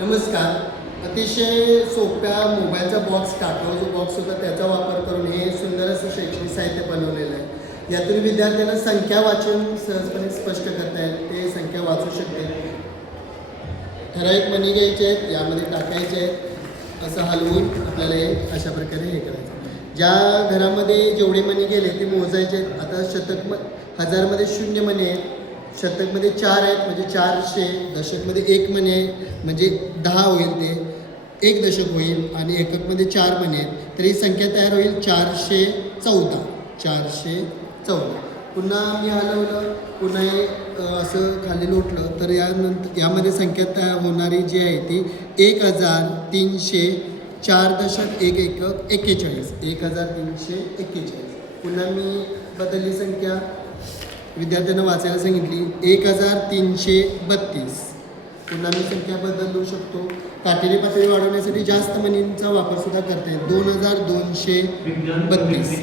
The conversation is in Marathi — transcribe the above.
नमस्कार. अतिशय सोप्या मोबाईलचा बॉक्स टाकाऊ जो बॉक्स होता त्याचा वापर करून हे सुंदर असं शैक्षणिक साहित्य बनवलेलं आहे. यातून विद्यार्थ्यांना संख्या वाचन सहजपणे स्पष्ट करता येईल. ते संख्या वाचू शकते. ठराविक मणी घ्यायचे आहेत, यामध्ये टाकायचे आहेत. असं हलवून आपल्याला हे अशा प्रकारे हे करायचं. ज्या घरामध्ये जेवढे मणी गेले ते मोजायचे आहेत. आता हजारमध्ये 0 मणी आहेत, शतकमध्ये 4 आहेत म्हणजे 400, दशकमध्ये 1 मणी आहे म्हणजे 10 होईल, ते 1 दशक होईल. आणि एककमध्ये 4 मणी आहेत तर ही संख्या तयार होईल 414. 414. पुन्हा मी हलवलं, पुन्हा हे असं खाली लोटलं तर यामध्ये संख्या तयार होणारी जी आहे ती 1341 एकक 41. 1341. पुन्हा मी बदलली संख्या, विद्यार्थ्यांना वाचायला सांगितली 1332. पुन्हा मी संख्या बदलू शकतो. काटेरी पातळी वाढवण्यासाठी जास्त मनींचा वापर सुद्धा करता येईल. 2232.